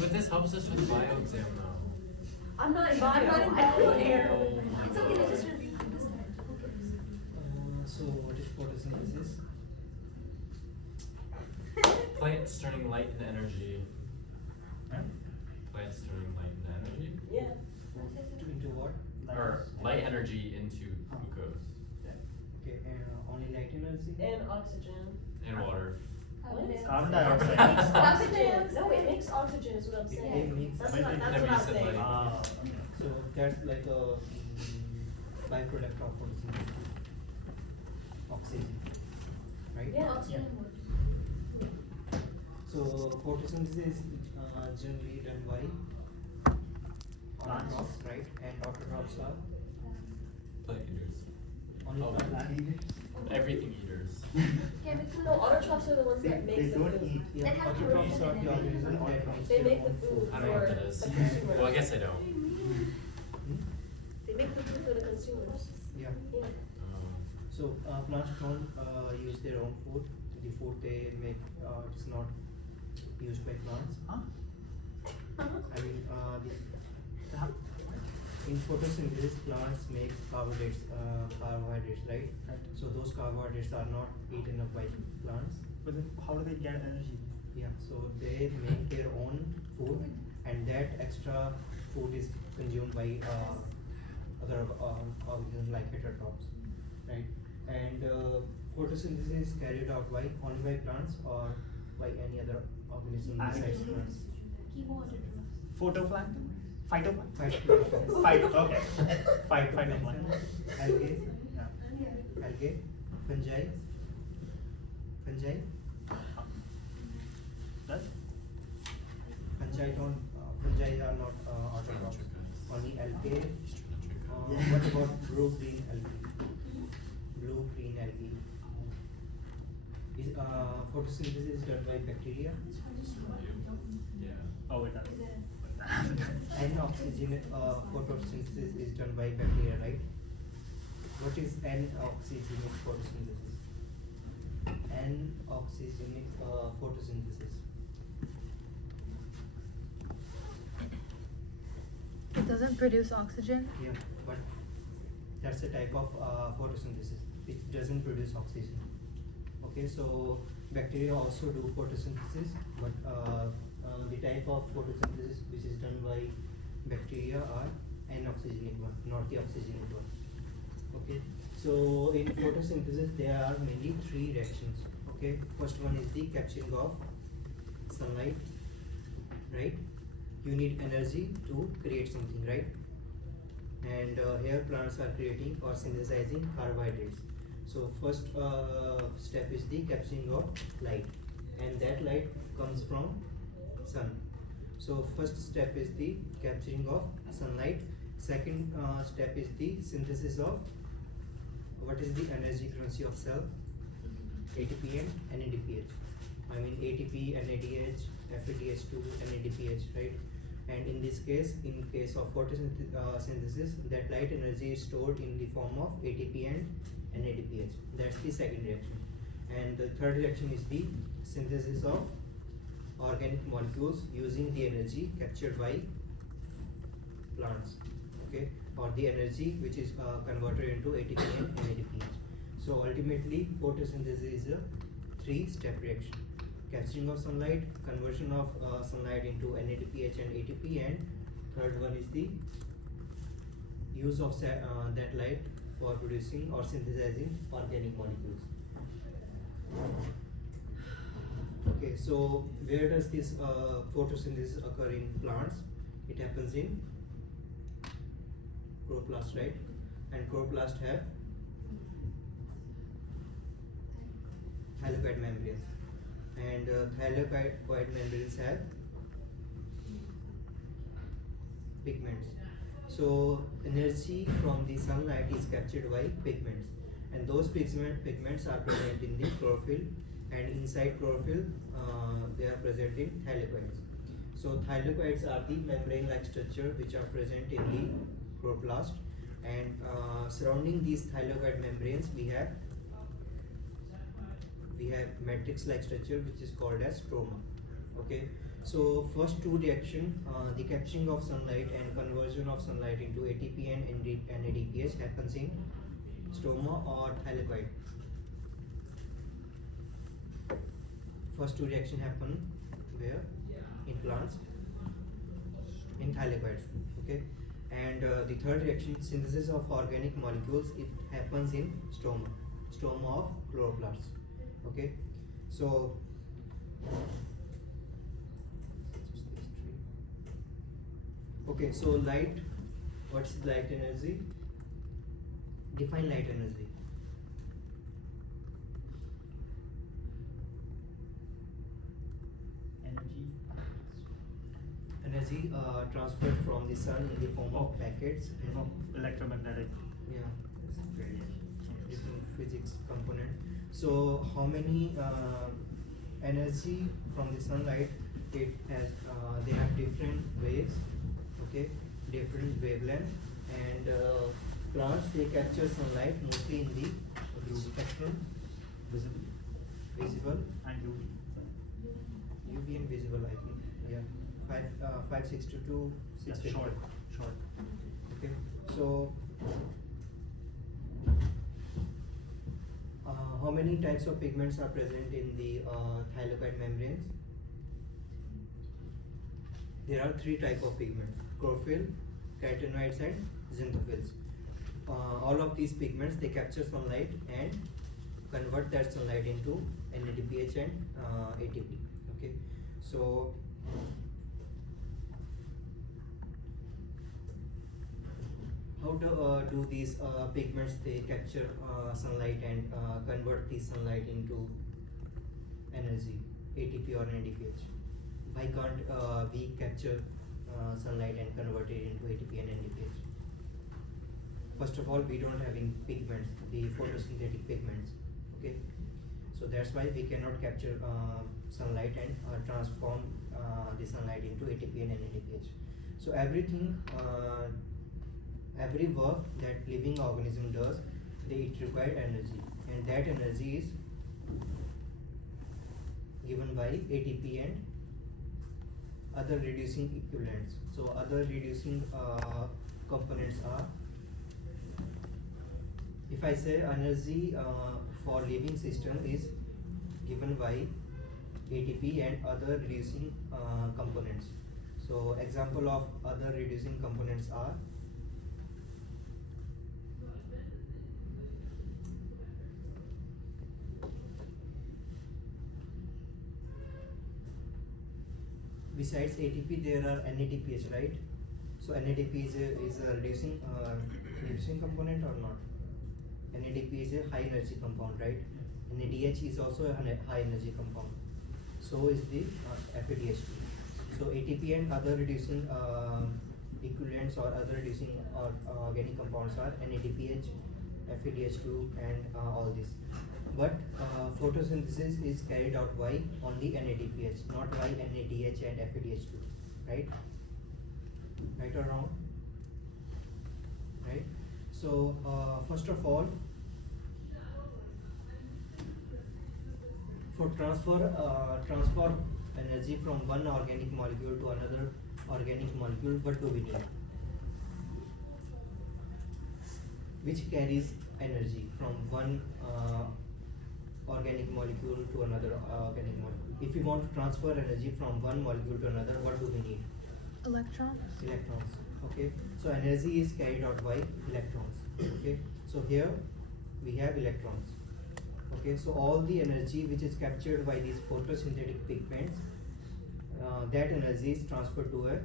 But this helps us with the bio exam now. I'm not in I'm not in bio. Air. Oh my It's okay, let's just God. read this time. So what is photosynthesis? Plants turning light into energy. Huh? Plants turning light into energy. Yeah. Into what? Or light energy into glucose Okay, only light energy? And oxygen. and water. Carbon Carbon dioxide. dioxide. It makes oxygen. No, it makes oxygen is what I'm It saying. makes- That's But what, it that's never what I'm said saying. like- Okay. So that's like a byproduct of photosynthesis. Oxygen, right? Yeah. Oxygen and water. So photosynthesis is generally done by Plants. autotrophs, right? And autotrophs are Plant eaters. only Oh. plants. Everything eaters. Chemical. No, autotrophs are the ones that make They the don't food. eat. Yeah, That have autotrophs chlorophyll are in the it. organisms that makes They their make the own food I don't know for what that is. the consumer. Well, I guess I don't. They make the food for the consumers. Yeah. Yeah. So plants don't use their own food. The food they make is not used by plants. Huh? I mean, in photosynthesis, plants make carbohydrates, right? Right. So those carbohydrates are not eaten up by plants. But then how do they get energy? Yeah. So they make their own food, and that extra food is consumed by other organisms like heterotrophs, right? And photosynthesis is carried out by only by plants or by any other organism besides plants. Chemoautotrophs. Photoplankton? Phytoplankton? Phytoplankton. Okay. Phytoplankton. Algae, Yeah. algae, fungi, That's fungi are not autotrophs. Only algae. Yeah. What about blue-green algae? Blue-green algae. Is photosynthesis is done by bacteria? Yeah. oh wait, that's N-oxygenate photosynthesis is done by bacteria, right? What is N-oxygenate photosynthesis? N-oxygenate photosynthesis. It doesn't produce oxygen. Yeah, but that's a type of photosynthesis which doesn't produce oxygen. Okay, so bacteria also do photosynthesis, but the type of photosynthesis which is done by bacteria are N-oxygenate one, not the oxygenate one. Okay, so in photosynthesis there are mainly three reactions. Okay, first one is the capturing of sunlight, right? You need energy to create something, right? And here plants are creating or synthesizing carbohydrates. So first step is the capturing of light, and that light comes from sun. So first step is the capturing of sunlight. Second step is the synthesis of what is the energy currency of cell? ATP and NADPH. I mean ATP, NADH, FADH2, NADPH, right? And in this case, in case of photosynthesis, that light energy is stored in the form of ATP and NADPH. That's the second reaction. And the third reaction is the synthesis of organic molecules using the energy captured by plants, okay, or the energy which is converted into ATP and NADPH. So ultimately, photosynthesis is a three-step reaction: capturing of sunlight, conversion of sunlight into NADPH and ATP, and third one is the use of that light for producing or synthesizing organic molecules. Okay, so where does this photosynthesis occur in plants? It happens in chloroplast, right? And chloroplast have thylakoid membranes, and thylakoid membranes have pigments. So energy from the sunlight is captured by pigments, and those pigments are present in the chlorophyll, and inside chlorophyll they are present in thylakoids. So thylakoids are the membrane-like structure which are present in the chloroplast, and surrounding these thylakoid membranes we have matrix-like structure which is called as stroma. Okay, So first two reaction, the capturing of sunlight and conversion of sunlight into ATP and NADPH happens in stroma or thylakoid. First two reaction happen where? In plants, in thylakoids. Okay, and the third reaction, synthesis of organic molecules, it happens in stroma of chloroplasts. Okay, so okay, so light, what's light energy? Define light energy. Energy transferred from the sun in the form of packets and Electromagnetic yeah, radiation. different physics component. So how many energy from the sunlight? It has they have different waves, okay, different wavelength, and plants, they capture sunlight mostly in the spectrum, visible, And UV. UV and visible, I think, yeah, 562 That's 650. short. Okay, so how many types of pigments are present in the thylakoid membranes? There are three types of pigments: chlorophyll, carotenoids, and xanthophylls. All of these pigments, they capture sunlight and convert that sunlight into NADPH and ATP. Okay, so how do these pigments, they capture sunlight and convert the sunlight into energy, ATP or NADPH? Why can't we capture sunlight and convert it into ATP and NADPH? First of all, we don't have in pigments, the photosynthetic pigments. Okay, so that's why we cannot capture sunlight and transform the sunlight into ATP and NADPH. So everything, every work that living organism does, it requires energy, and that energy is given by ATP and other reducing equivalents. So other reducing components are, if I say energy for living system is given by ATP and other reducing components. So example of other reducing components are besides ATP there are NADPH, right? So NADP is a reducing component or not? NADP is a high energy compound, right? NADH is also a high energy compound. So is the FADH2. So ATP and other reducing equivalents or other reducing organic compounds are NADPH, FADH2, and all this. But photosynthesis is carried out by only NADPH, not by NADH and FADH2, right? Right or wrong? Right? So first of all, for transfer energy from one organic molecule to another organic molecule, what do we need? Which carries energy from one organic molecule to another organic molecule? If we want to transfer energy from one molecule to another, what do we need? Electrons. Electrons. Okay, so energy is carried out by electrons. Okay, so here we have electrons. Okay, so all the energy which is captured by these photosynthetic pigments, that energy is transferred to a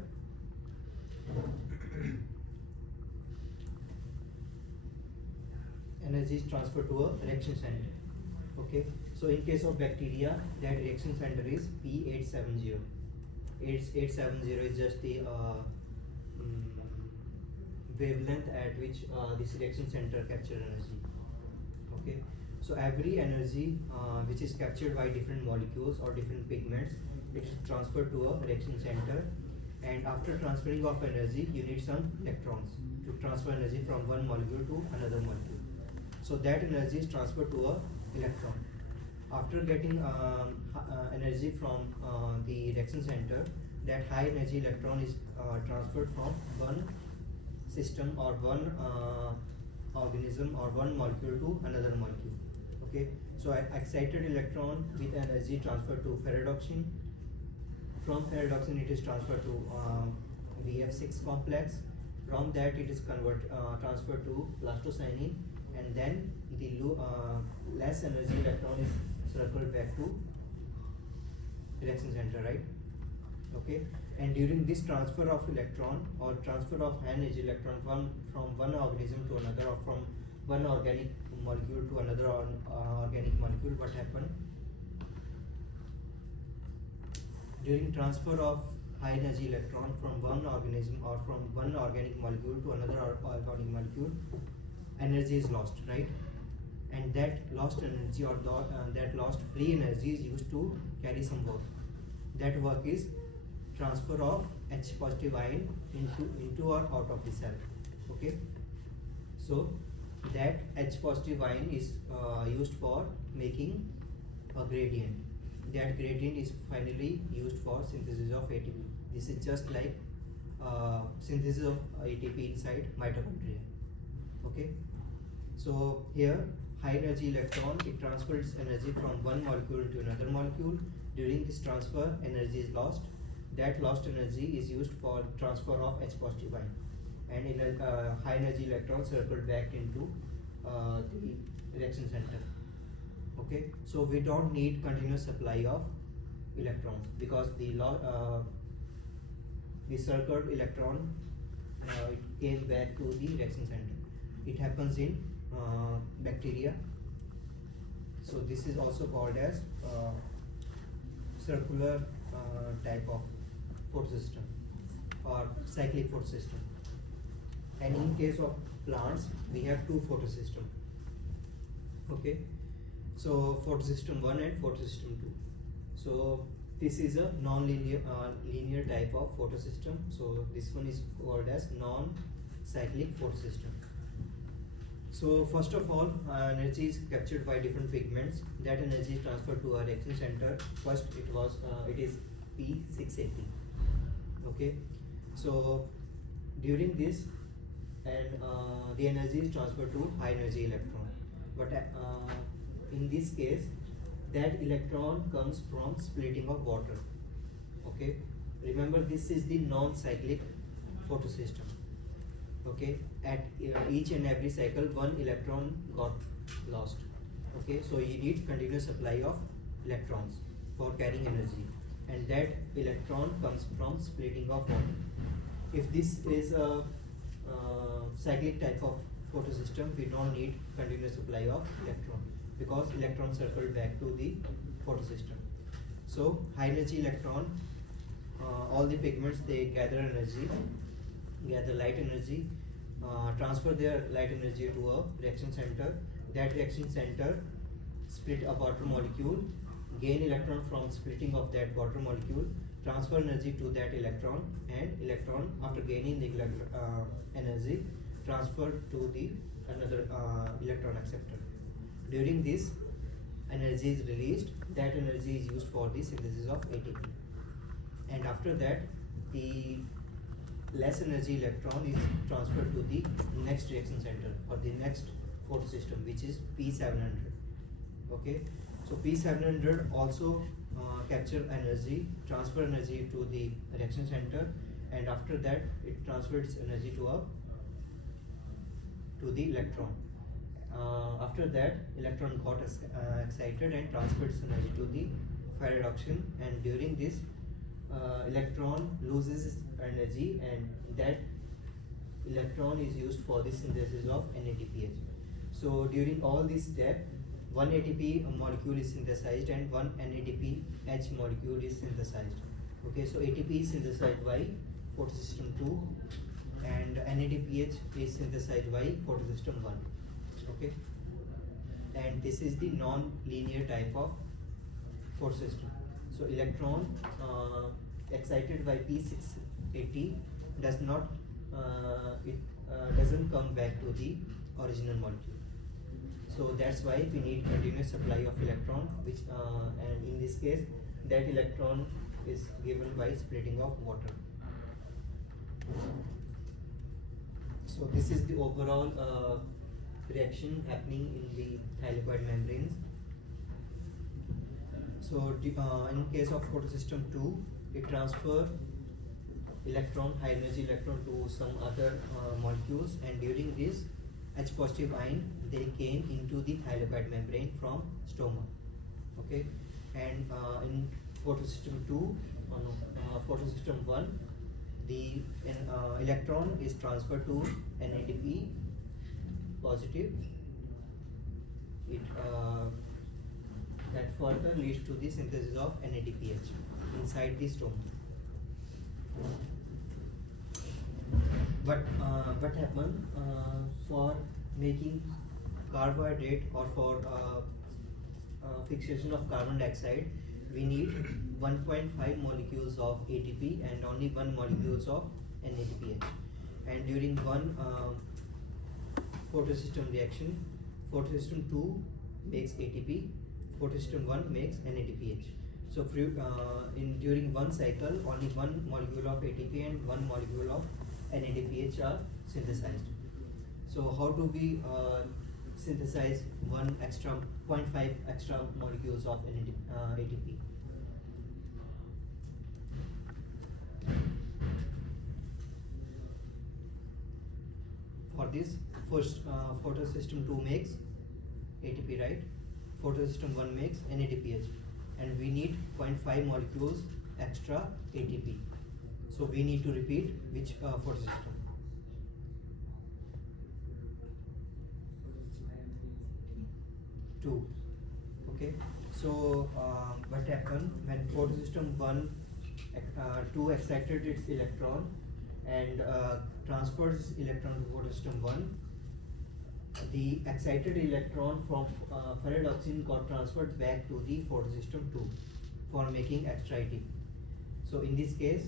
reaction center. Okay, so in case of bacteria, that reaction center is P870. 870 is just the wavelength at which this reaction center capture energy. Okay, so every energy which is captured by different molecules or different pigments, it is transferred to a reaction center, and after transferring of energy, you need some electrons to transfer energy from one molecule to another molecule. So that energy is transferred to a electron. After getting energy from the reaction center, that high energy electron is transferred from one system or one organism or one molecule to another molecule. Okay, so excited electron with energy transferred to ferredoxin. From ferredoxin it is transferred to VF6 complex. From that it is transferred to plastocyanin, and then the less energy electron is circled back to reaction center, right? Okay, and during this transfer of electron or transfer of high energy electron from one organism to another, or from one organic molecule to another organic molecule, what happened? During transfer of high energy electron from one organism or from one organic molecule to another organic molecule, energy is lost, right? And that lost energy or that lost free energy is used to carry some work. That work is transfer of H positive ion into or out of the cell. Okay, so that H positive ion is used for making a gradient. That gradient is finally used for synthesis of ATP. This is just like synthesis of ATP inside mitochondria. Okay, so here high energy electron, it transfers energy from one molecule to another molecule. During this transfer, energy is lost. That lost energy is used for transfer of H positive ion, and high energy electron circled back into the reaction center. Okay, so we don't need continuous supply of electrons, because the circled electron it came back to the reaction center. It happens in bacteria. So this is also called as circular type of photosystem or cyclic photosystem. And in case of plants, we have two photosystems. Okay, so photosystem 1 and photosystem 2. So this is a non-linear linear type of photosystem. So this one is called as non-cyclic photosystem. So first of all, energy is captured by different pigments. That energy is transferred to a reaction center. First it is P680. Okay, so during this, and the energy is transferred to high energy electron. But in this case, that electron comes from splitting of water. Okay, remember this is the non-cyclic photosystem. Okay, at each and every cycle one electron got lost. Okay, so you need continuous supply of electrons for carrying energy, and that electron comes from splitting of water. If this is a cyclic type of photosystem, we don't need continuous supply of electron, because electrons circle back to the photosystem. So high energy electron, all the pigments, they gather energy, gather light energy, transfer their light energy to a reaction center. That reaction center split a water molecule, gain electron from splitting of that water molecule, transfer energy to that electron, and electron, after gaining the energy, transfer to the another electron acceptor. During this, energy is released. That energy is used for the synthesis of ATP, and after that, the less energy electron is transferred to the next reaction center or the next photosystem, which is P700. Okay, so P700 also capture energy, transfer energy to the reaction center, and after that it transfers energy to the electron. After that, electron got excited and transfers energy to the ferredoxin, and during this electron loses energy, and that electron is used for the synthesis of NADPH. So during all this step, one ATP molecule is synthesized and one NADPH molecule is synthesized. Okay, so ATP is synthesized by photosystem 2 and NADPH is synthesized by photosystem 1. Okay, and this is the non-linear type of photosystem. So electron excited by P680 doesn't come back to the original molecule. So that's why we need continuous supply of electron, which and in this case that electron is given by splitting of water. So this is the overall reaction happening in the thylakoid membranes. So in case of photosystem 2, it transfer electron, high energy electron to some other molecules, and during this H positive ion they came into the thylakoid membrane from stoma. Okay, and in photosystem 2, photosystem 1, the electron is transferred to NADP positive. It that further leads to the synthesis of NADPH inside the stoma. But what happen for making carbohydrate or for fixation of carbon dioxide, we need 1.5 molecules of ATP and only 1 molecules of NADPH. And during one photosystem reaction, photosystem 2 makes ATP, photosystem 1 makes NADPH. So during one cycle, only 1 molecule of ATP and 1 molecule of NADPH are synthesized. So how do we synthesize 0.5 extra molecules of ATP? For this, first photosystem 2 makes ATP, right? Photosystem 1 makes NADPH, and we need 0.5 molecules extra ATP. So we need to repeat which photosystem? 2. Okay. So what happened when photosystem 1 2 excited its electron and transfers electron to photosystem 1, the excited electron from ferredoxin got transferred back to the photosystem 2 for making extra ATP. So in this case,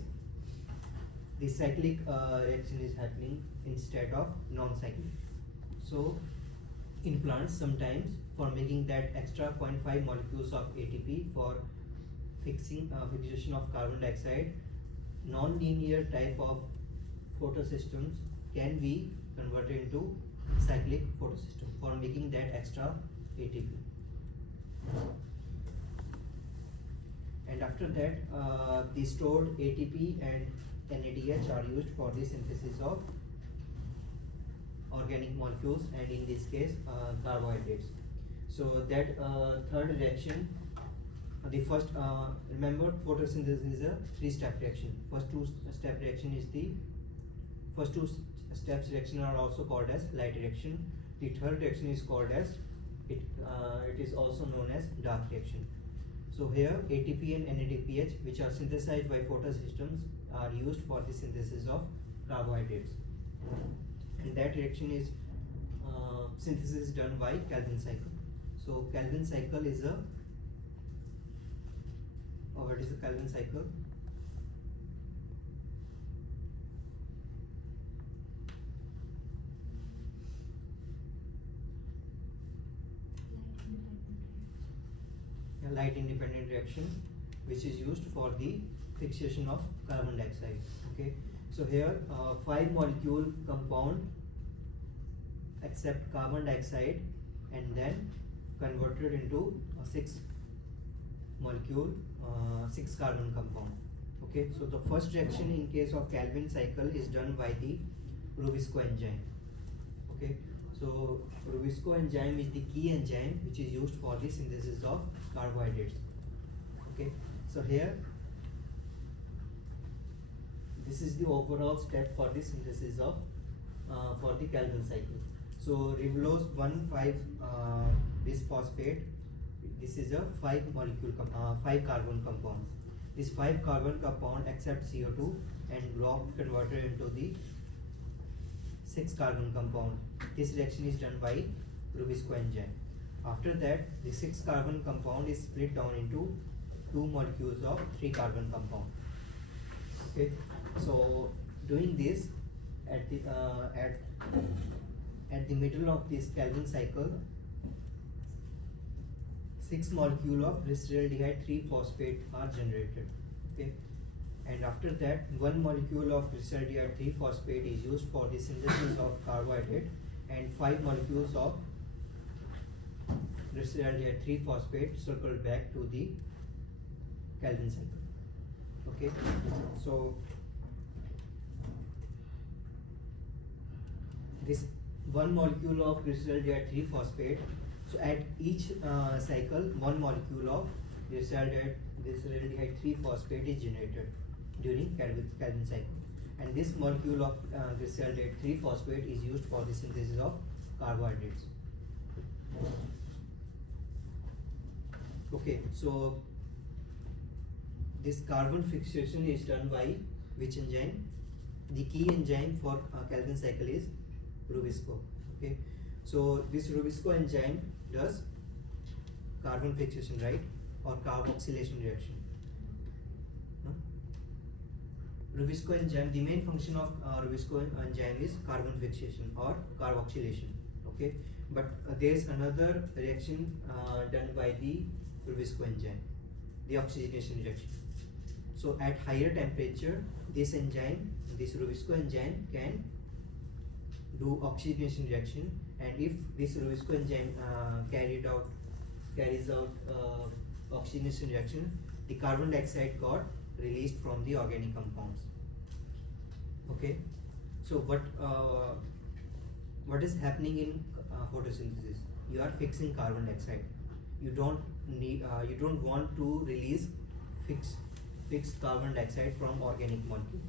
the cyclic reaction is happening instead of non-cyclic. So in plants, sometimes for making that extra 0.5 molecules of ATP for fixation of carbon dioxide, non-linear type of photosystems can be converted into cyclic photosystem for making that extra ATP. And after that, the stored ATP and NADH are used for the synthesis of organic molecules, and in this case carbohydrates. So that third reaction, the first remember photosynthesis is a 3-step reaction. First two steps reaction are also called as light reaction. The third reaction is called as it is also known as dark reaction. So here ATP and NADPH, which are synthesized by photosystems, are used for the synthesis of carbohydrates, and that reaction is synthesis is done by Calvin cycle. So Calvin cycle is a what is a Calvin cycle? A light independent reaction which is used for the fixation of carbon dioxide. Okay, so here 5 molecule compound accept carbon dioxide and then converted into a 6 molecule 6 carbon compound. Okay, so the first reaction in case of Calvin cycle is done by the Rubisco enzyme. Okay, so Rubisco enzyme is the key enzyme which is used for the synthesis of carbohydrates. Okay, so here this is the overall step for the synthesis of for the Calvin cycle. So ribulose 1,5 bisphosphate, this is a 5 molecule 5 carbon compound. This 5 carbon compound accepts CO2 and got converted into the 6 carbon compound. This reaction is done by Rubisco enzyme. After that, the 6 carbon compound is split down into 2 molecules of 3 carbon compound. Okay, so doing this at the middle of this Calvin cycle, 6 molecule of glyceraldehyde 3-phosphate are generated. Okay, and after that 1 molecule of glyceraldehyde 3-phosphate is used for the synthesis of carbohydrate, and 5 molecules of glyceraldehyde 3-phosphate circle back to the Calvin cycle. Okay, so this 1 molecule of glyceraldehyde 3-phosphate, so at each cycle 1 molecule of glyceraldehyde 3-phosphate is generated during Calvin cycle, and this molecule of glyceraldehyde 3-phosphate is used for the synthesis of carbohydrates. Okay, so this carbon fixation is done by which enzyme? The key enzyme for Calvin cycle is Rubisco. Okay, so this Rubisco enzyme does carbon fixation, right, or carboxylation reaction. Rubisco enzyme, the main function of Rubisco enzyme is carbon fixation or carboxylation. Okay, but there is another reaction done by the Rubisco enzyme, the oxygenation reaction. So at higher temperature, this enzyme, this Rubisco enzyme can do oxygenation reaction, and if this Rubisco enzyme carries out oxygenation reaction, the carbon dioxide got released from the organic compounds. Okay, so what is happening in photosynthesis? You are fixing carbon dioxide. You don't want to release fixed carbon dioxide from organic molecule.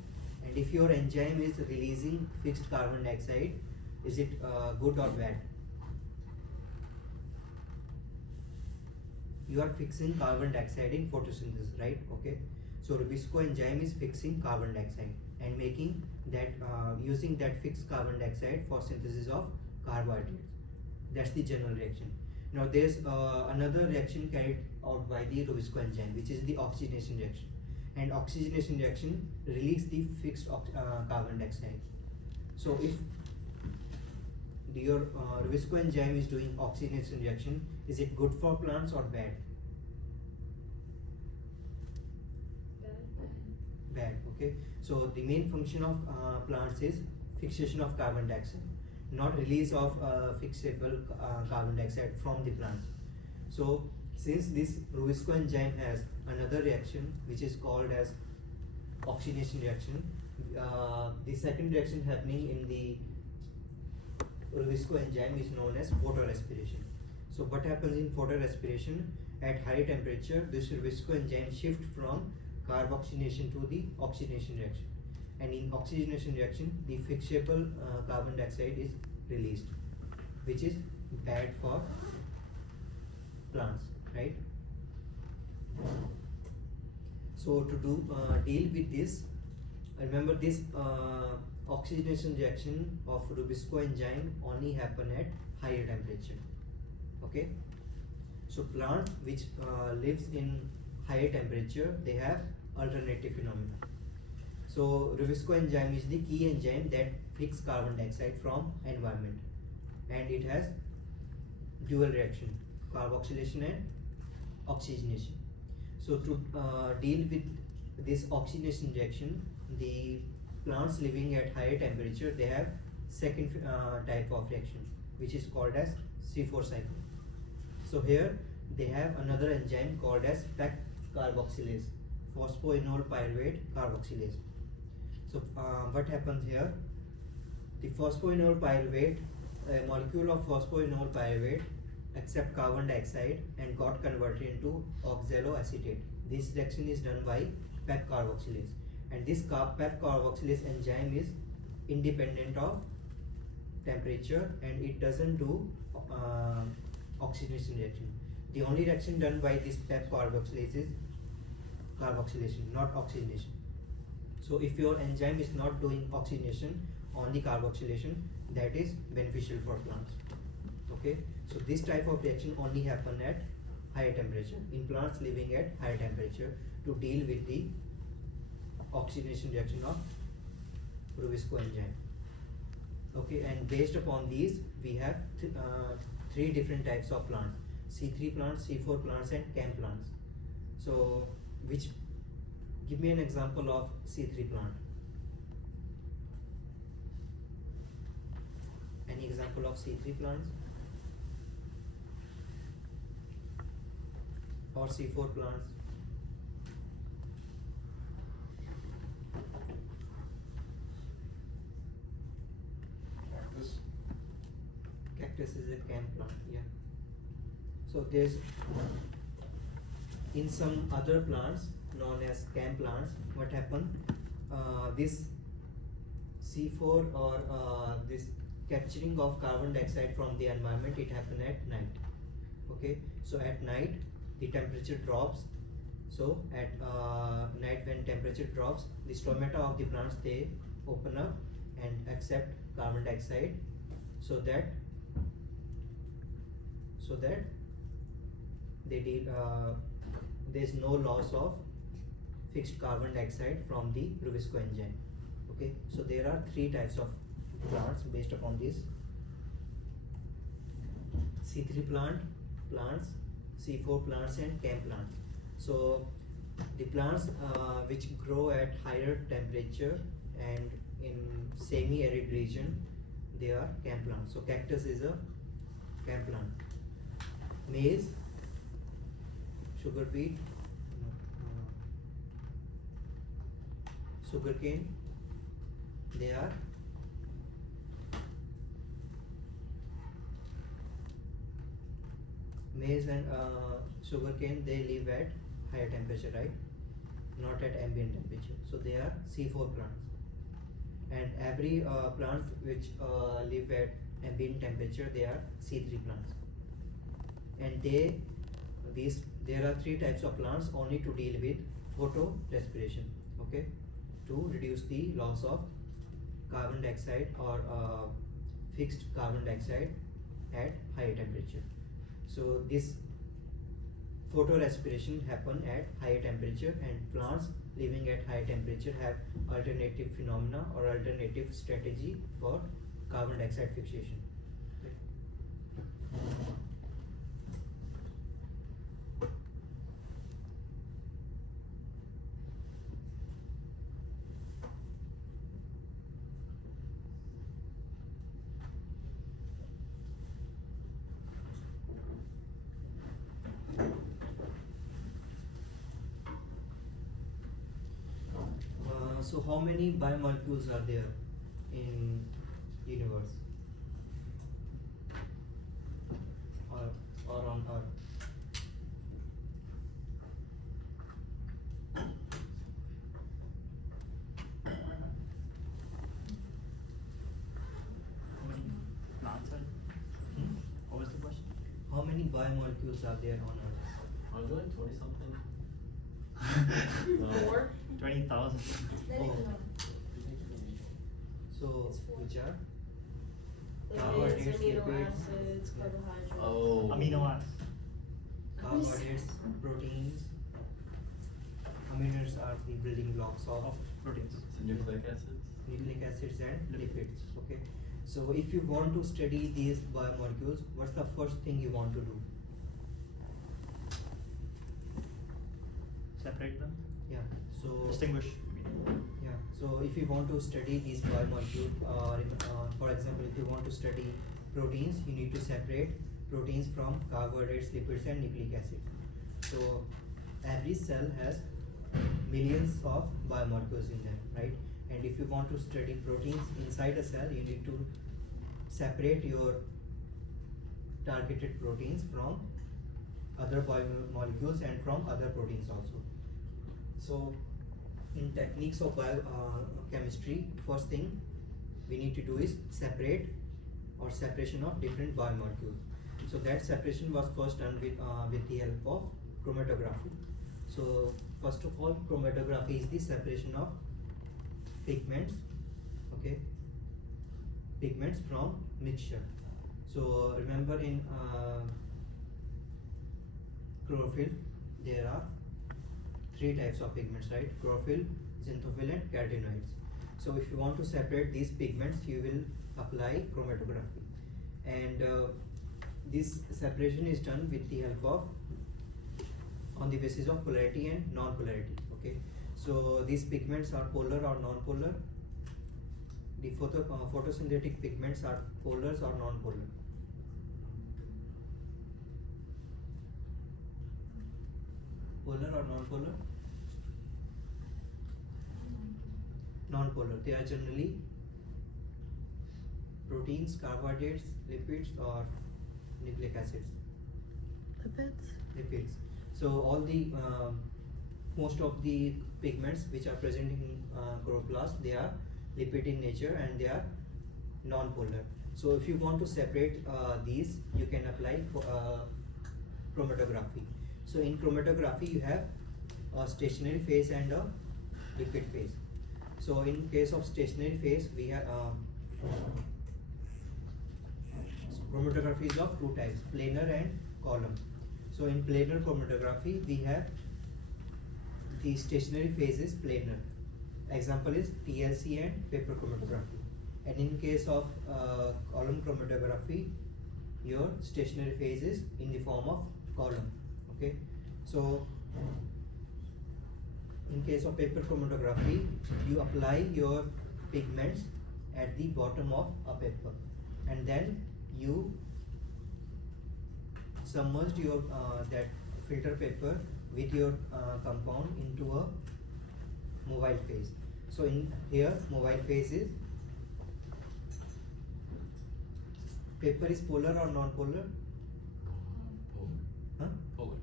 And if your enzyme is releasing fixed carbon dioxide, is it good or bad? You are fixing carbon dioxide in photosynthesis, right? Okay, so Rubisco enzyme is fixing carbon dioxide and making that using that fixed carbon dioxide for synthesis of carbohydrates. That's the general reaction. Now there's another reaction carried out by the Rubisco enzyme, which is the oxygenation reaction. And oxygenation reaction release the fixed carbon dioxide. So if your Rubisco enzyme is doing oxygenation reaction, is it good for plants or bad? Bad. Okay, so the main function of plants is fixation of carbon dioxide, not release of fixable carbon dioxide from the plants. So since this Rubisco enzyme has another reaction which is called as oxygenation reaction, the second reaction happening in the Rubisco enzyme is known as photorespiration. So what happens in photorespiration? At high temperature, this Rubisco enzyme shifts from carboxylation to the oxygenation reaction, and in oxygenation reaction the fixable carbon dioxide is released, which is bad for plants, right? So to deal with this, remember this oxygenation reaction of Rubisco enzyme only happen at higher temperature. Okay, so plant which lives in higher temperature, they have alternative phenomena. So Rubisco enzyme is the key enzyme that fixes carbon dioxide from environment, and it has dual reaction, carboxylation and oxygenation. So to deal with this oxygenation reaction, the plants living at higher temperature, they have second type of reaction, which is called as C4 cycle. So here they have another enzyme called as PEC carboxylase, phosphoenol pyruvate carboxylase. So what happens here? The phosphoenol pyruvate, a molecule of phosphoenol pyruvate accept carbon dioxide and got converted into oxaloacetate. This reaction is done by PEC carboxylase, and this PEC carboxylase enzyme is independent of temperature and it doesn't do oxidation reaction. The only reaction done by this PEC carboxylase is carboxylation, not oxidation. So if your enzyme is not doing oxidation, only carboxylation, that is beneficial for plants. Okay, so this type of reaction only happen at higher temperature in plants living at higher temperature to deal with the oxidation reaction of Rubisco enzyme. Okay, and based upon these we have three different types of plants. C3 plants, C4 plants and chem plants. So which, give me an example of C3 plant. Any example of C3 plants? Or C4 plants? Cactus. Cactus is a chem plant, yeah. So there's, in some other plants known as chem plants, what happen, this C4 or this capturing of carbon dioxide from the environment, it happen at night. Okay, so at night the temperature drops. So at night when temperature drops, the stomata of the plants, they open up and accept carbon dioxide, so that there's no loss of fixed carbon dioxide from the Rubisco enzyme. Okay, so there are three types of plants based upon this: C3 plants, C4 plants and chem plants. So the plants which grow at higher temperature and in semi-arid region, they are chem plants. So cactus is a chem plant. Maize, sugar beet, sugarcane, they are maize and sugarcane, they live at higher temperature, right? Not at ambient temperature. So they are C4 plants. And every plants which live at ambient temperature, they are C3 plants. And there are three types of plants only to deal with photo respiration. Okay, to reduce the loss of carbon dioxide or fixed carbon dioxide at higher temperature. So this photo respiration happen at higher temperature, and plants living at high temperature have alternative phenomena or alternative strategy for carbon dioxide fixation. So how many biomolecules are there in universe or on Earth? How many plants are? Hmm? What was the question? How many biomolecules are there on Earth? Was it like 20 something? 4. 20,000. Oh. So It's 4. which are Lipids, Carbohydrates, amino lipids. acids, carbohydrates. Oh. Amino acids. carbohydrates, proteins. Aminos are the building blocks Of of proteins. So nucleic acids? nucleic acids and lipids. Okay, so if you want to study these biomolecules, what's the first thing you want to do? Separate them. Yeah, so Distinguish. yeah, so if you want to study these biomolecules, for example, if you want to study proteins, you need to separate proteins from carbohydrates, lipids and nucleic acids. So every cell has millions of biomolecules in them, right? And if you want to study proteins inside a cell, you need to separate your targeted proteins from other biomolecules and from other proteins also. So in techniques of biochemistry, first thing we need to do is separate or separation of different biomolecules. So that separation was first done with the help of chromatography. So first of all, chromatography is the separation of pigments, okay, pigments from mixture. So remember in chlorophyll there are three types of pigments, right? Chlorophyll, xanthophyll and carotenoids. So if you want to separate these pigments, you will apply chromatography. And this separation is done with the help of on the basis of polarity and non-polarity. Okay, so these pigments are polar or non-polar. The photosynthetic pigments are polars or non-polar. Polar or non-polar? Non-polar. They are generally proteins, carbohydrates, lipids, or nucleic acids. Lipids. So all the most of the pigments which are present in chloroplast, they are lipid in nature and they are non-polar. So if you want to separate these, you can apply chromatography. So in chromatography you have a stationary phase and a liquid phase. So in case of stationary phase, we have chromatography is of two types, planar and column. So in planar chromatography, we have the stationary phase is planar. Example is TLC and paper chromatography. And in case of column chromatography, your stationary phase is in the form of column. Okay, so in case of paper chromatography, you apply your pigments at the bottom of a paper, and then you submerged your that filter paper with your compound into a mobile phase. So in here, mobile phase is paper is polar or non-polar? Polar. Huh? Polar.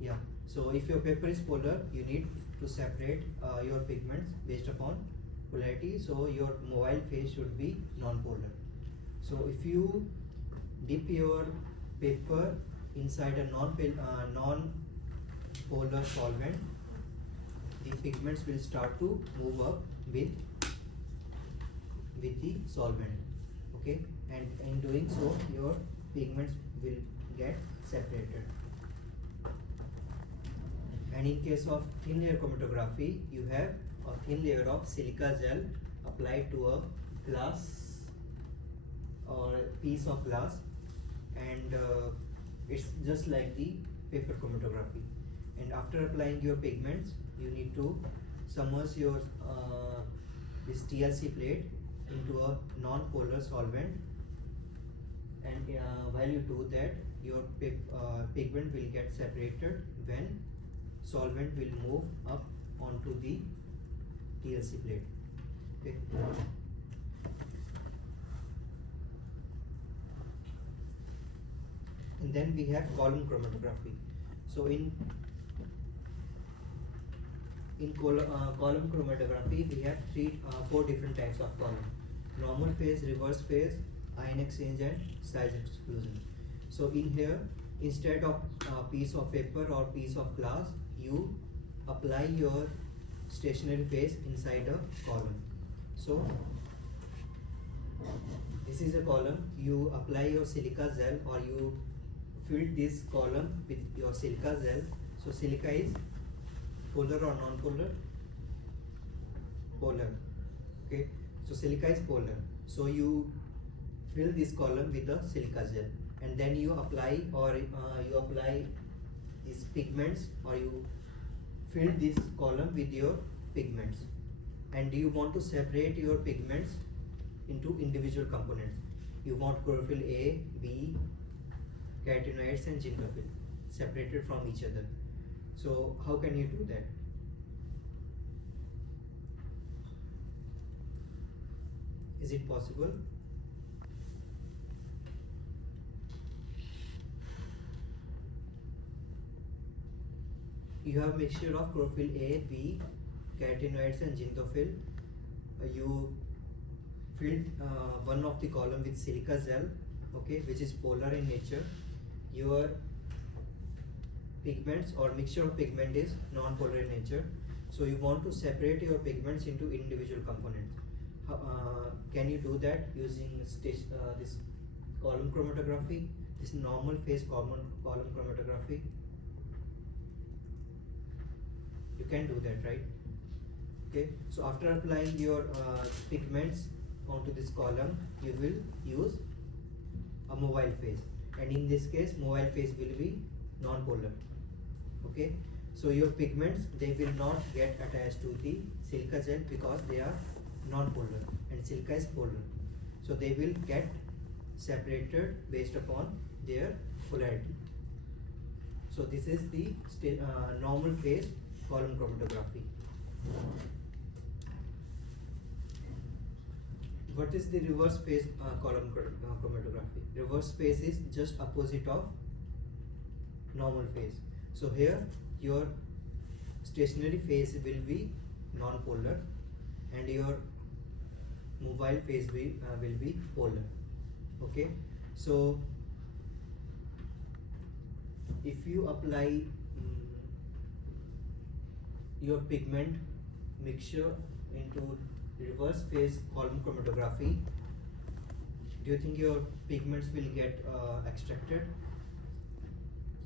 Yeah. So if your paper is polar, you need to separate your pigments based upon polarity. So your mobile phase should be non-polar. So if you dip your paper inside a non-polar solvent, the pigments will start to move up with the solvent. Okay, and in doing so, your pigments will get separated. And in case of thin layer chromatography, you have a thin layer of silica gel applied to a glass or a piece of glass, and it's just like the paper chromatography. And after applying your pigments, you need to submerge your this TLC plate into a non-polar solvent, and while you do that, your pigment will get separated when solvent will move up onto the TLC plate. Okay. And then we have column chromatography. So in column chromatography, we have four different types of column: normal phase, reverse phase, ion exchange, and size exclusion. So in here, instead of a piece of paper or piece of glass, you apply your stationary phase inside a column. So this is a column. You apply your silica gel, or you fill this column with your silica gel. So silica is polar or non-polar? Polar. Okay, so silica is polar. So you fill this column with the silica gel, and then you apply these pigments, or you fill this column with your pigments. And you want to separate your pigments into individual components. You want chlorophyll A, B, carotenoids, and xanthophyll separated from each other. So how can you do that? Is it possible? You have mixture of chlorophyll A, B, carotenoids, and xanthophyll. You filled one of the column with silica gel, okay, which is polar in nature. Your pigments or mixture of pigment is non-polar in nature. So you want to separate your pigments into individual components. Can you do that using this column chromatography, this normal phase column chromatography? You can do that, right? Okay, so after applying your pigments onto this column, you will use a mobile phase. and in this case mobile phase will be non-polar. Okay, so your pigments, they will not get attached to the silica gel because they are non-polar and silica is polar, so they will get separated based upon their polarity. So this is the normal phase column chromatography. What is the reverse phase column chromatography? Reverse phase is just opposite of normal phase. So here your stationary phase will be non-polar and your mobile phase will be polar. Okay, so if you apply your pigment mixture into reverse phase column chromatography, do you think your pigments will get extracted?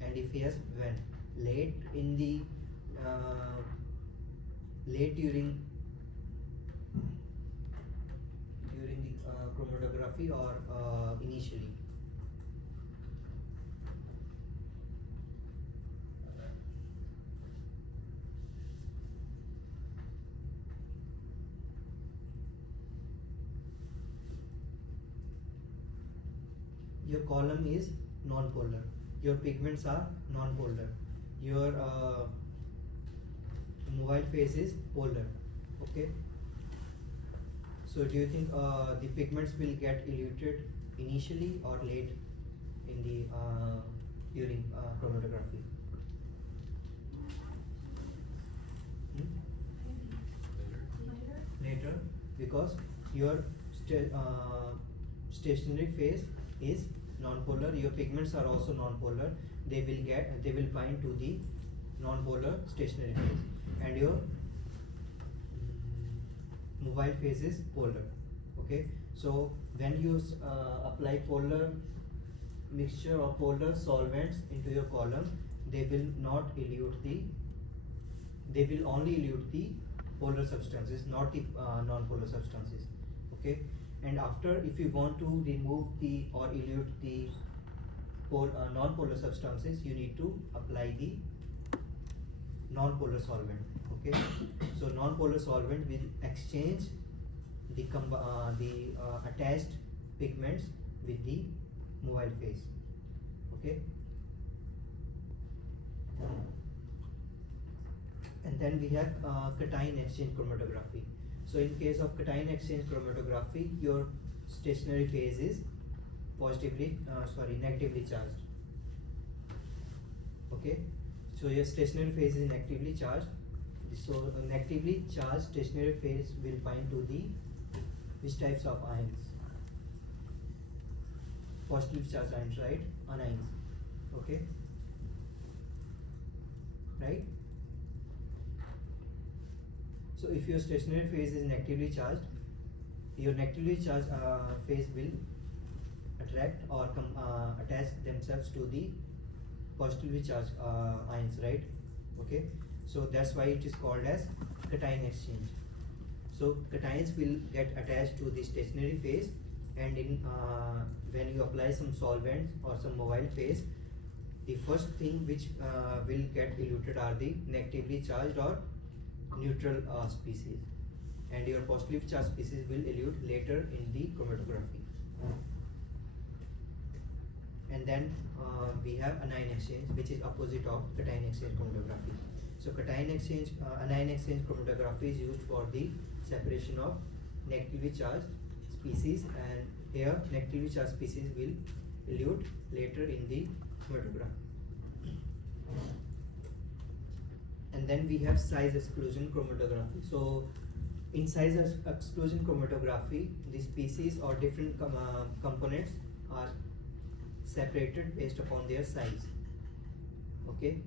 And if yes, when? Late in the late during the chromatography or initially? Your column is non-polar, your pigments are non-polar, your mobile phase is polar. Okay, so do you think the pigments will get eluted initially or late in the during chromatography? Later, because your stationary phase is non-polar, your pigments are also non-polar, they will bind to the non-polar stationary phase, and your mobile phase is polar. Okay, so when you apply polar mixture or polar solvents into your column, they will not elute the, they will only elute the polar substances, not the non-polar substances. Okay, and after, if you want to remove the or elute the non-polar substances, you need to apply the non-polar solvent. Okay, so non-polar solvent will exchange the attached pigments with the mobile phase. Okay, and then we have cation exchange chromatography. So in case of cation exchange chromatography, your stationary phase is negatively charged. Okay, so your stationary phase is negatively charged. So a negatively charged stationary phase will bind to the which types of ions? Positive charged ions, right? Anions. Okay, right? So if your stationary phase is negatively charged, your negatively charged phase will attract or attach themselves to the positively charged ions, right? Okay, so that's why it is called as cation exchange. So cations will get attached to the stationary phase, and in when you apply some solvents or some mobile phase, the first thing which will get eluted are the negatively charged or neutral species, and your positively charged species will elute later in the chromatography. And then we have anion exchange, which is opposite of cation exchange chromatography. So cation exchange, anion exchange chromatography is used for the separation of negatively charged species, and here negatively charged species will elute later in the chromatography. And then we have size exclusion chromatography. So in size exclusion chromatography, the species or different components are separated based upon their size. Okay,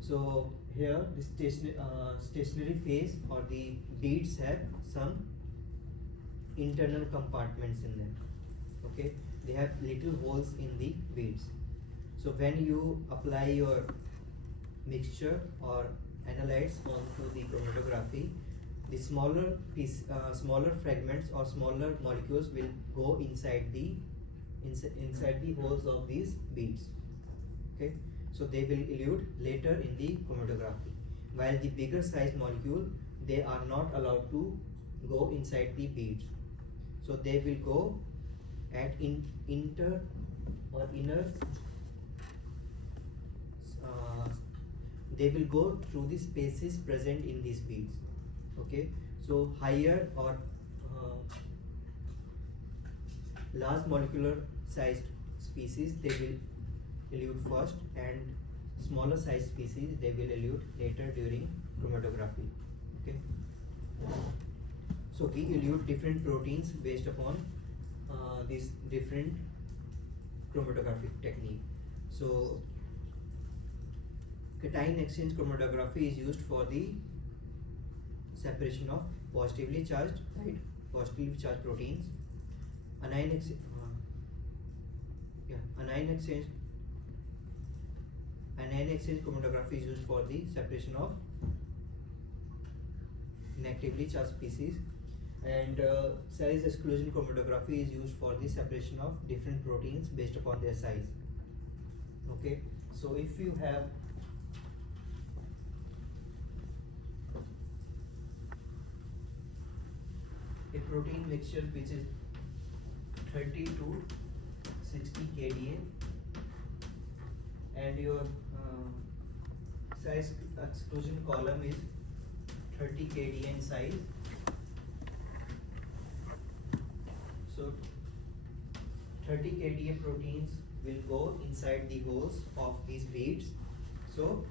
so here the stationary phase or the beads have some internal compartments in them. Okay, they have little holes in the beads. So when you apply your mixture or analytes onto the chromatography, the smaller fragments or smaller molecules will go inside the inside the holes of these beads. Okay, so they will elute later in the chromatography. While the bigger size molecule, they are not allowed to go inside the beads. So they will go at inner they will go through the spaces present in these beads. Okay, so higher or large molecular sized species they will elute first, and smaller sized species they will elute later during chromatography. Okay, so we elute different proteins based upon these different chromatographic technique. So cation exchange chromatography is used for the separation of positively charged proteins. Anion exchange chromatography is used for the separation of negatively charged species, and size exclusion chromatography is used for the separation of different proteins based upon their size. Okay, so if you have a protein mixture which is 30 to 60 kDa, and your size exclusion column is 30 kDa in size. So 30 kDa proteins will go inside the holes of these beads. So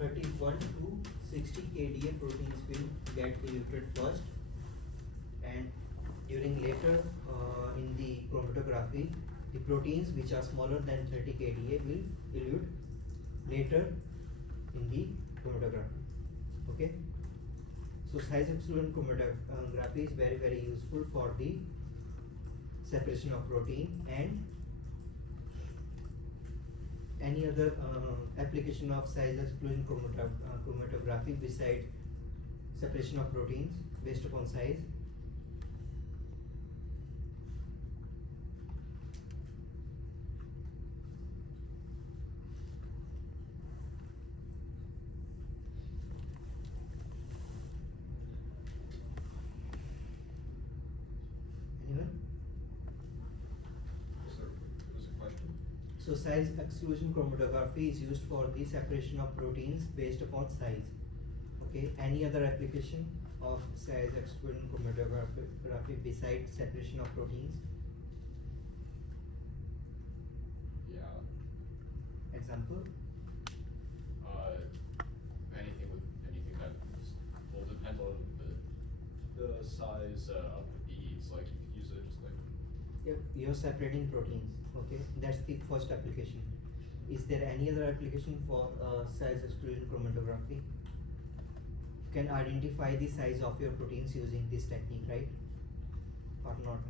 31 to 60 kDa proteins will get eluted first, and during later in the chromatography, the proteins which are smaller than 30 kDa will elute later in the chromatography. Okay, so size exclusion chromatography is very useful for the separation of protein, and any other application of size exclusion chromatography beside separation of proteins based upon size. Anyone? Sir, was a question? So size exclusion chromatography is used for the separation of proteins based upon size. Okay, any other application of size exclusion chromatography besides separation of proteins? Yeah. Example? Anything that will depend on the size of the beads. Like you could use it just like. You're separating proteins. Okay, that's the first application. Is there any other application for size exclusion chromatography? You can identify the size of your proteins using this technique, right? Or not?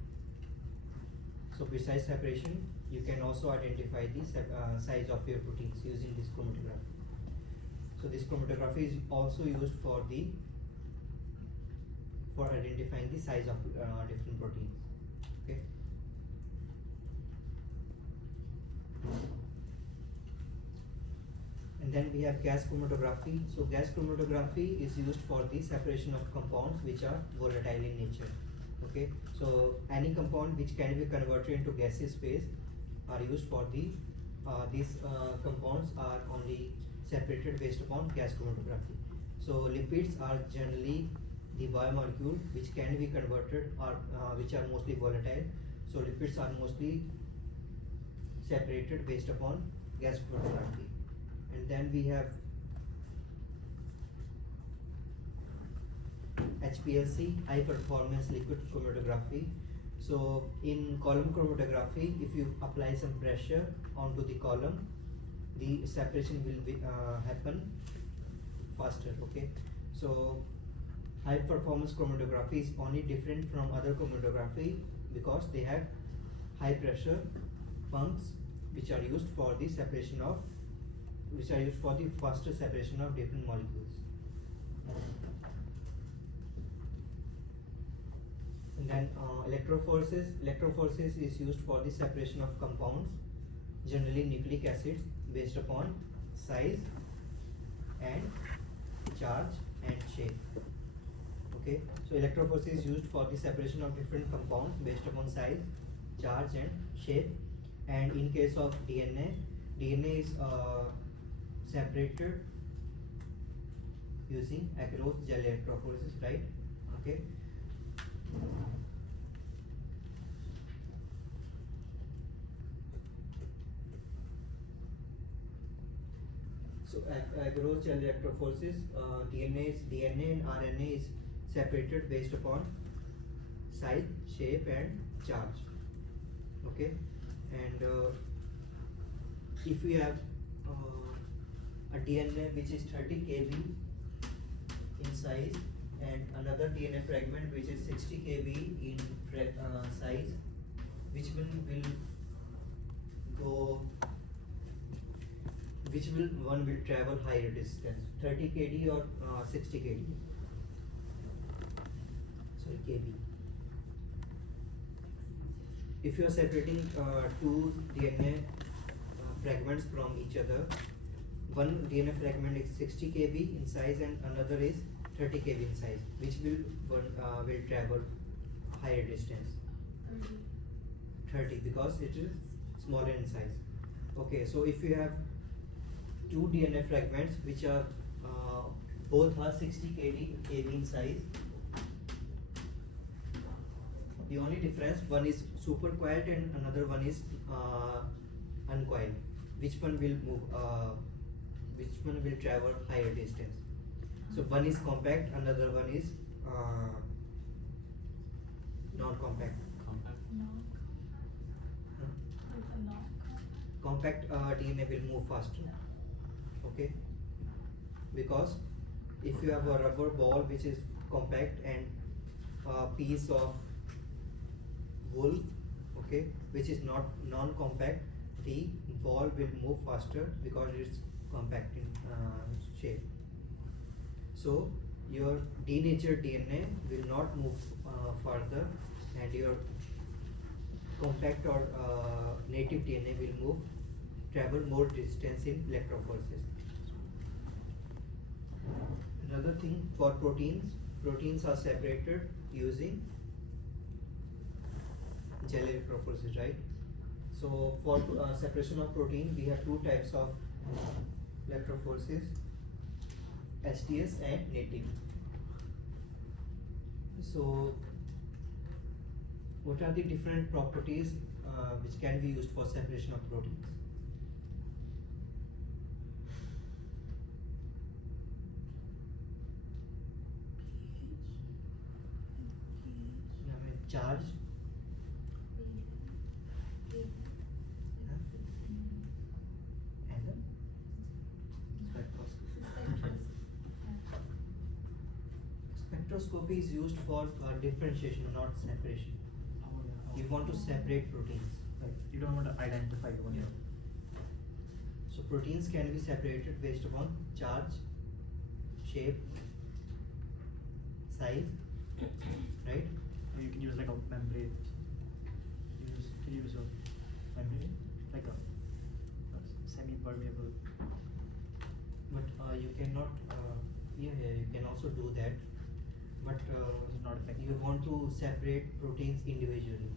So besides separation, you can also identify the size of your proteins using this chromatography. So this chromatography is also used for identifying the size of different proteins. Okay. And then we have gas chromatography. So gas chromatography is used for the separation of compounds which are volatile in nature. Okay, so any compound which can be converted into gaseous phase are used for the these compounds are only separated based upon gas chromatography. So lipids are generally the biomolecule which can be converted or which are mostly volatile. So lipids are mostly separated based upon gas chromatography. And then we have HPLC, high performance liquid chromatography. So in column chromatography, if you apply some pressure onto the column, the separation will be happen faster. Okay, so high performance chromatography is only different from other chromatography because they have high pressure pumps which are used for the separation of faster separation of different molecules. And Then electrophoresis is used for the separation of compounds, generally nucleic acids, based upon size and charge and shape. Okay, so electrophoresis is used for the separation of different compounds based upon size, charge and shape. And in case of DNA is separated using agarose gel electrophoresis, right? Okay. So agarose gel electrophoresis, DNA and RNA is separated based upon size, shape and charge. Okay, and if we have a DNA which is 30 kb in size and another DNA fragment which is 60 kb in size, which one will travel higher distance, 30 kb or 60 kb? Sorry, kb. If you are separating two DNA fragments from each other, one DNA fragment is 60 kb in size and another is 30 kb in size, which will travel higher distance? 30, because it is smaller in size. Okay, so if you have two DNA fragments which are both are 60 kb in size, the only difference, one is super coiled and another one is uncoiled. Which one will move? Which one will travel higher distance? So one is compact, another one is non-compact. Compact DNA will move faster. Okay, because if you have a rubber ball which is compact and a piece of wool, okay, which is not non-compact, the ball will move faster because it's compact in shape. So your denatured DNA will not move further, and your compact or native DNA will travel more distance in electrophoresis. Another thing, for proteins are separated using gel electrophoresis, right? So for separation of protein, we have two types of electrophoresis, STS and native. So what are the different properties which can be used for separation of proteins? Charge, and spectroscopy is used for differentiation, not separation. You want to separate proteins. Like you don't want to identify the one. Yeah. So proteins can be separated based upon charge, shape, size, right? Or you can use like a membrane. Use a membrane, like a semi-permeable. But you cannot. You can also do that. But It's not effective. you want to separate proteins individually.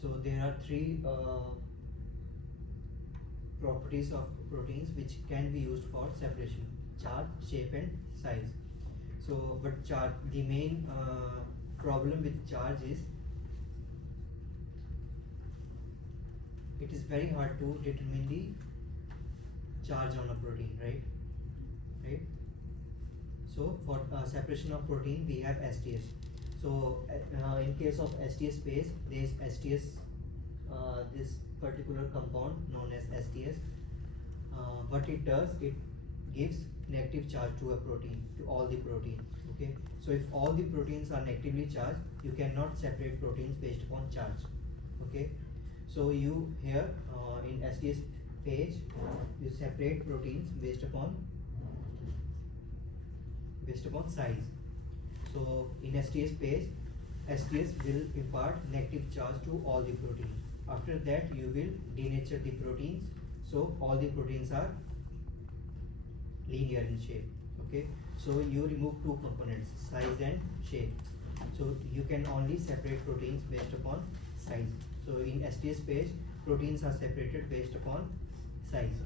So there are three properties of proteins which can be used for separation: charge, shape, and size. So, but the main problem with charge is it is very hard to determine the charge on a protein, right? Right. So for separation of protein, we have STS. So in case of STS phase, there is STS, this particular compound known as STS. What it does, it gives negative charge to a protein, to all the protein. Okay. So if all the proteins are negatively charged, you cannot separate proteins based upon charge. Okay. So you here in STS phase, you separate proteins based upon size. So in STS phase, STS will impart negative charge to all the proteins. After that, you will denature the proteins. So all the proteins are linear in shape. Okay. So you remove two components, size and shape. So you can only separate proteins based upon size. So in STS phase, proteins are separated based upon size.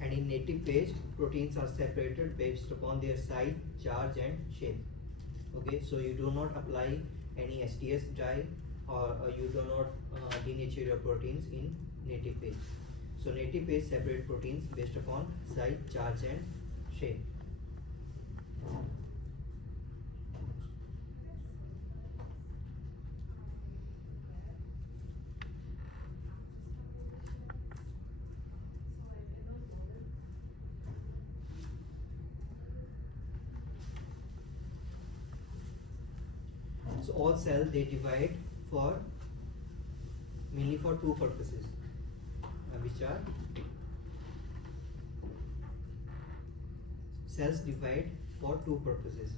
And in native phase, proteins are separated based upon their size, charge and shape. Okay, so you do not apply any STS dye or you do not denature your proteins in native phase. So native phase separate proteins based upon size, charge and shape. So all cells they divide for mainly for two purposes, which are cells divide for two purposes: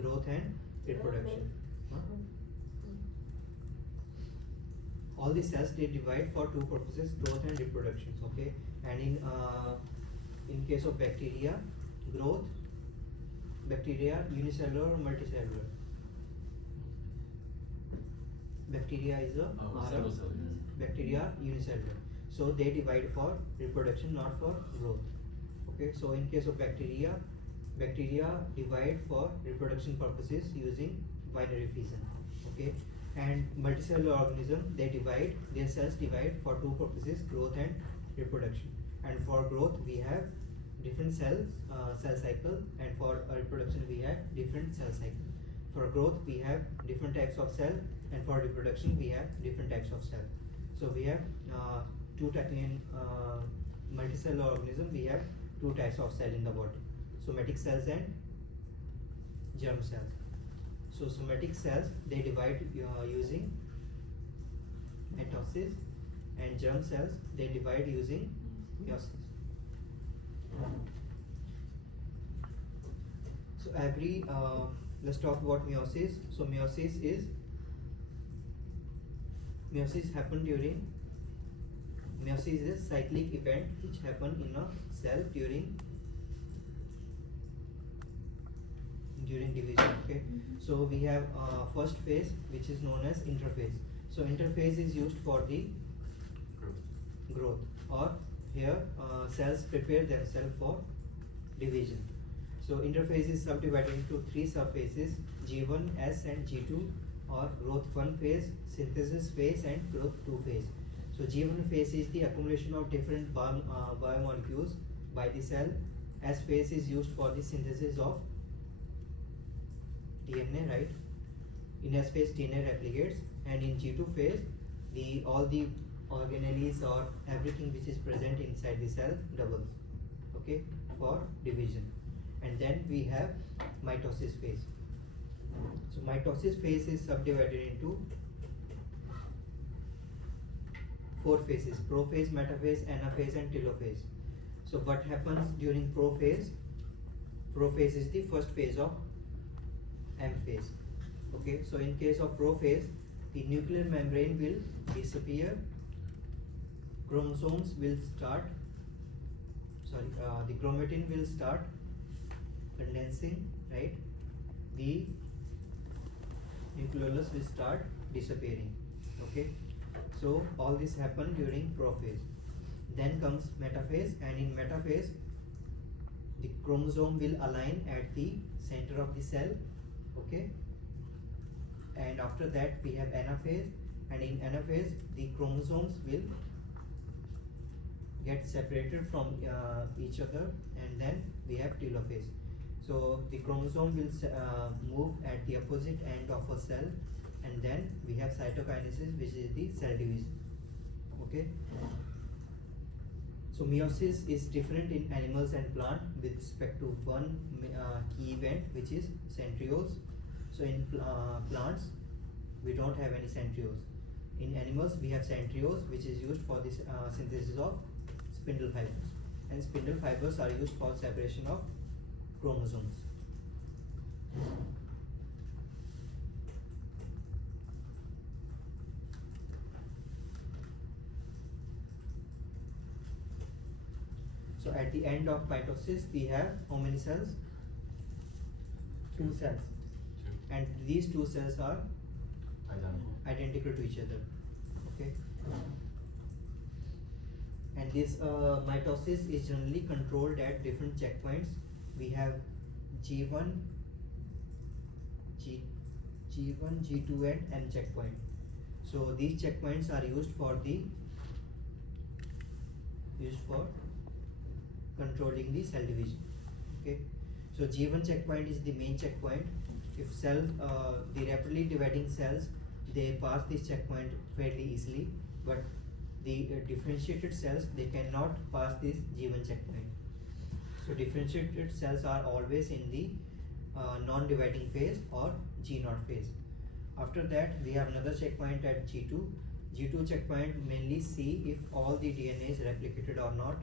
growth and reproduction. Huh? All the cells they divide for two purposes: growth and reproduction. Okay, and in case of bacteria, growth, bacteria unicellular or multicellular. Bacteria is a Single cell, yes. bacteria unicellular. So they divide for reproduction, not for growth. Okay, so in case of bacteria, bacteria divide for reproduction purposes using binary fission. Okay, and multicellular organism they divide, their cells divide for two purposes: growth and reproduction. And for growth we have different cells, cell cycle, and for reproduction we have different cell cycle. For growth we have different types of cell, and for reproduction we have different types of cell. So we have two types in multicellular organism. We have two types of cell in the body: somatic cells and germ cells. So somatic cells they divide using mitosis, and germ cells they divide using meiosis. So let's talk about meiosis. So meiosis is a cyclic event which happen in a cell during division. Okay, so we have first phase which is known as interphase. So interphase is used for the growth, or here cells prepare themselves for division. So interphase is subdivided into three subphases: G1, S and G2, or growth 1 phase, synthesis phase and growth 2 phase. So G1 phase is the accumulation of different biomolecules by the cell. S phase is used for the synthesis of DNA, right? In S phase DNA replicates, and in G2 phase all the organelles or everything which is present inside the cell doubles, okay, for division. And then we have mitosis phase. So mitosis phase is subdivided into 4 phases: prophase, metaphase, anaphase and telophase. So what happens during prophase? Prophase is the first phase of M phase. Okay, so in case of prophase, the nuclear membrane will disappear, chromosomes will start, the chromatin will start condensing, right? The nucleolus will start disappearing. Okay, so all this happen during prophase. Then comes metaphase, and in metaphase the chromosome will align at the center of the cell. Okay, and after that we have anaphase, and in anaphase the chromosomes will get separated from each other, and then we have telophase. So the chromosome will move at the opposite end of a cell, and then we have cytokinesis, which is the cell division. Okay, so meiosis is different in animals and plant with respect to one key event, which is centrioles. So in plants we don't have any centrioles. In animals we have centrioles, which is used for this synthesis of spindle fibers, and spindle fibers are used for separation of chromosomes. So at the end of mitosis, we have how many cells? 2 cells. And these 2 cells are identical to each other. Okay. And this mitosis is generally controlled at different checkpoints. We have G1, G2 and M checkpoint. So these checkpoints are used for controlling the cell division. Okay. So G1 checkpoint is the main checkpoint. If cells, the rapidly dividing cells, they pass this checkpoint fairly easily, but the differentiated cells, they cannot pass this G1 checkpoint. So differentiated cells are always in the non-dividing phase or G0 phase. After that, we have another checkpoint at G2. G2 checkpoint mainly see if all the DNA is replicated or not,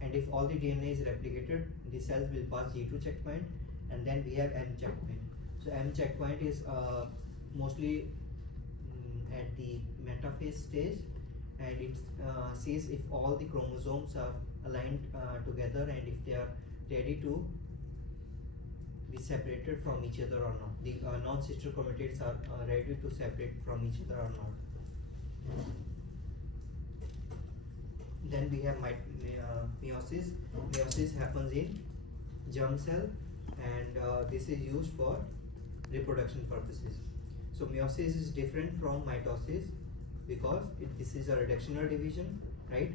and if all the DNA is replicated, the cells will pass G2 checkpoint, and then we have M checkpoint. So M checkpoint is mostly at the metaphase stage, and it sees if all the chromosomes are aligned together and if they are ready to be separated from each other or not. The non-sister chromatids are ready to separate from each other or not. Then we have meiosis. Meiosis happens in germ cell, and this is used for reproduction purposes. So meiosis is different from mitosis because this is a reductional division, right?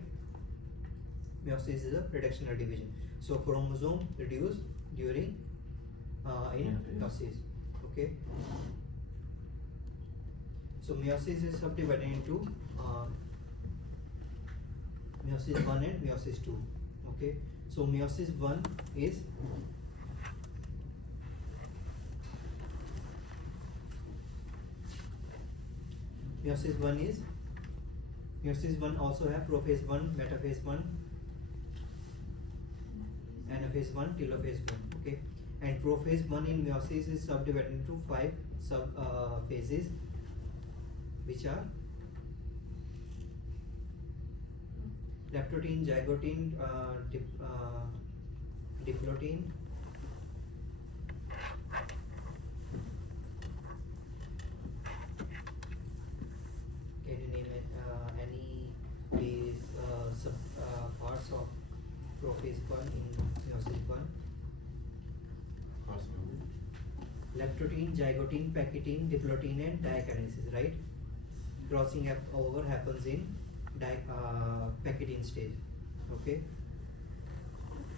Meiosis is a reductional division. So chromosome reduced during in meiosis. Okay. So meiosis is subdivided into meiosis 1 and meiosis 2. Okay. So meiosis 1 is meiosis 1 also have prophase 1, metaphase 1, anaphase 1, telophase 1. Okay. And prophase 1 in meiosis is subdivided into 5 sub phases, which are leptotene, zygotene, diplotene, can you name it, any these sub parts of prophase 1 in meiosis 1? Leptotene, zygotene, pachytene, diplotene and diakinesis, right? Crossing over happens in pachytene stage. Okay,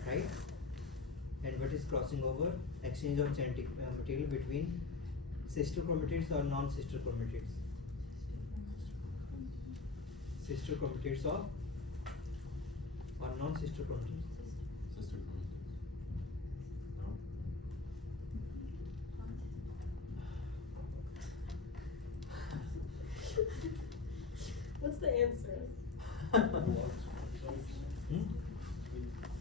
right? And what is crossing over? Exchange of genetic material between sister chromatids or non-sister chromatids. Sister chromatids or non-sister chromatids. Sister chromatids. No? What's the answer? Homologous chromosomes. Hmm?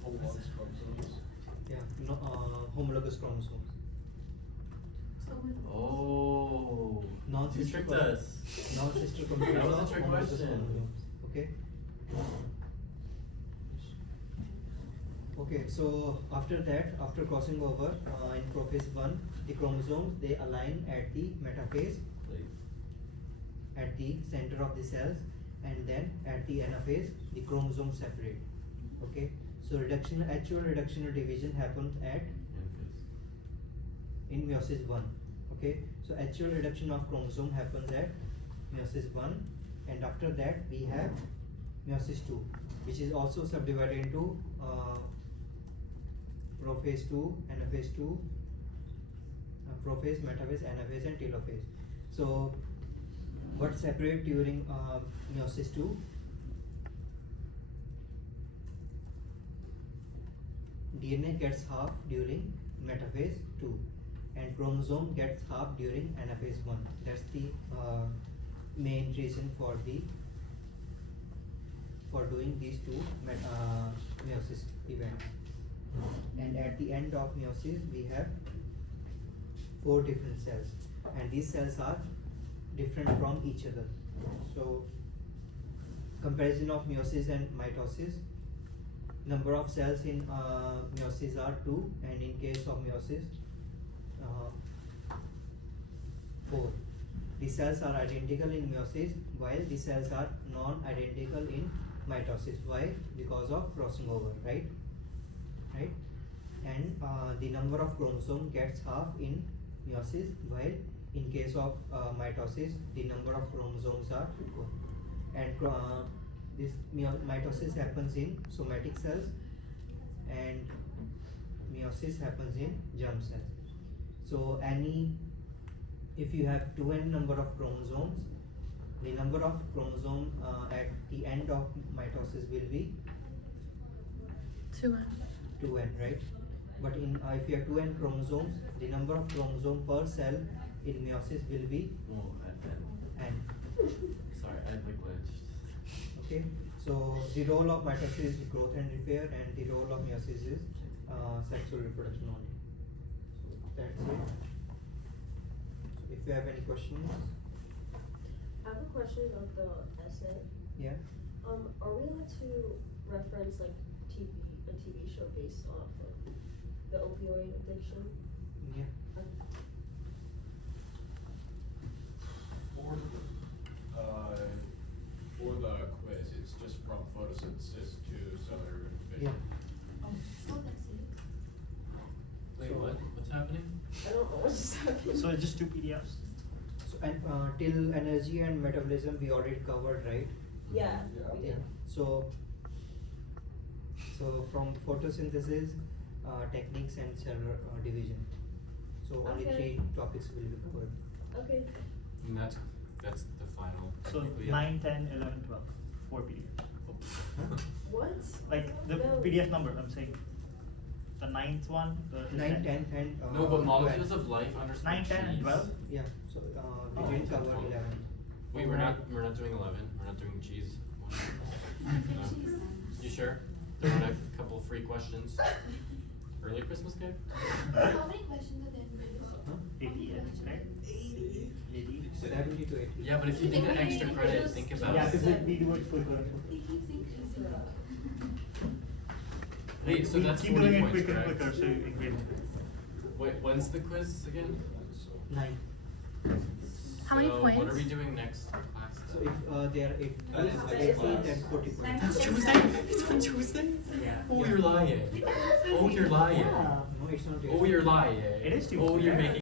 Homologous chromosomes. Yeah, no, homologous chromosomes. Oh. Non-sister You tricked chrom- us. Non-sister That chromosomes was a or trick homologous question. chromosomes. Okay. Okay, so after that, after crossing over in prophase 1, the chromosomes, they align at the metaphase at the center of the cells, and then at the anaphase the chromosomes separate. Okay, so actual reductional division happens at in meiosis 1. Okay, so actual reduction of chromosome happens at meiosis 1, and after that we have meiosis 2, which is also subdivided into prophase 2, anaphase 2, prophase, metaphase, anaphase and telophase. So what separate during meiosis 2? DNA gets half during metaphase 2, and chromosome gets half during anaphase 1. That's the main reason for doing these two meiosis events. and at the end of meiosis we have 4 different cells, and these cells are different from each other. So comparison of meiosis and mitosis, number of cells in meiosis are 2, and in case of meiosis 4. The cells are identical in meiosis while the cells are non-identical in mitosis. Why? Because of crossing over, right? And the number of chromosomes gets half in meiosis, while in case of mitosis the number of chromosomes are equal. And this mitosis happens in somatic cells and meiosis happens in germ cells. So if you have 2n number of chromosomes, the number of chromosomes at the end of mitosis will be 2n. 2n, right? But in if you have 2n chromosomes, the number of chromosomes per cell in meiosis will be Oh, n. sorry, I glitched. Okay, so the role of mitosis is growth and repair, and the role of meiosis is sexual reproduction only. So that's it. If you have any questions, I have a question about the essay. yeah. Are we allowed to reference like a TV show based off of the opioid addiction? Yeah. For the quiz, it's just from photosynthesis to cellular division. Yeah. Oh, that's it. Wait, So- what? What's happening? I don't know what's happening. So it's just 2 PDFs. So and till energy and metabolism we already covered, right? Yeah, Yeah. we Yeah. did. So from photosynthesis, techniques and cellular division. So only Okay. 3 topics will be covered. Okay. And that's the final. So technically. 9, 10, 11, 12. 4 PDFs. What? Like the No. PDF number, I'm saying. The 9th one, the 9, 10th. 10 and No, but 12. molecules of life underscore 9, 10, and cheese. 12? Yeah, so Oh, we didn't okay. cover 11. Wait, we're not doing 11. We're not doing cheese. No. You sure? Throw in a couple free questions. Early Christmas cake? How many questions are there in this? Huh? 80, right? 80. 70 to 80. Yeah, but if you need an extra credit, think about Yeah, it. because we do it quicker. It keeps increasing. Wait, so We that's keep 40 doing it points, quicker and correct? quicker, so you get it. Wait, when's the quiz again? 9. How many So what are points? we doing next class? So if there are 18 then 40 points. It's Tuesday? It's on Tuesday? Yeah. Oh, you're lying. Oh, you're lying. No, it's not. Oh, you're lying. It is Oh, Tuesday. you're making